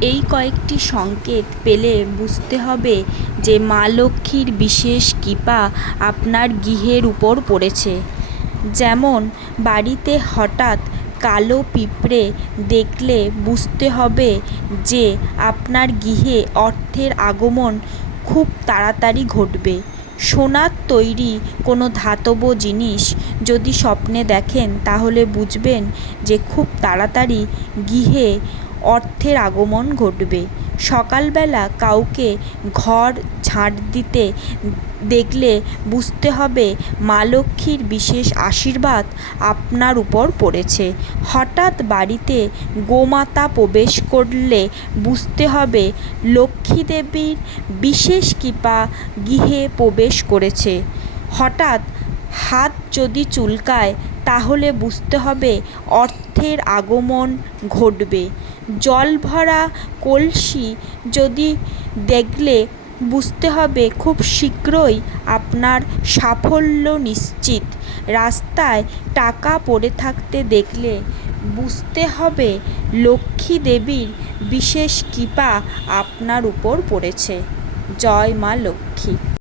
এই কয়েকটি সংকেত পেলে বুঝতে হবে যে মা লক্ষ্মীর বিশেষ কৃপা আপনার গৃহের উপর পড়েছে। যেমন, বাড়িতে হঠাৎ কালো পিঁপড়ে দেখলে বুঝতে হবে যে আপনার গৃহে অর্থের আগমন খুব তাড়াতাড়ি ঘটবে। সোনার তৈরি কোনো ধাতব জিনিস যদি স্বপ্নে দেখেন, তাহলে বুঝবেন যে খুব তাড়াতাড়ি গৃহে অর্থের আগমন ঘটবে। সকালবেলা কাউকে ঘর ঝাঁট দিতে দেখলে বুঝতে হবে মা লক্ষ্মীর বিশেষ আশীর্বাদ আপনার উপর পড়েছে। হঠাৎ বাড়িতে গোমাতা প্রবেশ করলে বুঝতে হবে লক্ষ্মী দেবীর বিশেষ কৃপা গৃহে প্রবেশ করেছে। হঠাৎ হাত যদি চুলকায় তাহলে বুঝতে হবে অর্থের আগমন ঘটবে। জল ভরা কলসি যদি দেখলে বুঝতে হবে খুব শীঘ্রই আপনার সাফল্য নিশ্চিত। রাস্তায় টাকা পড়ে থাকতে দেখলে বুঝতে হবে লক্ষ্মী দেবীর বিশেষ কৃপা আপনার উপর পড়েছে। জয় মা লক্ষ্মী।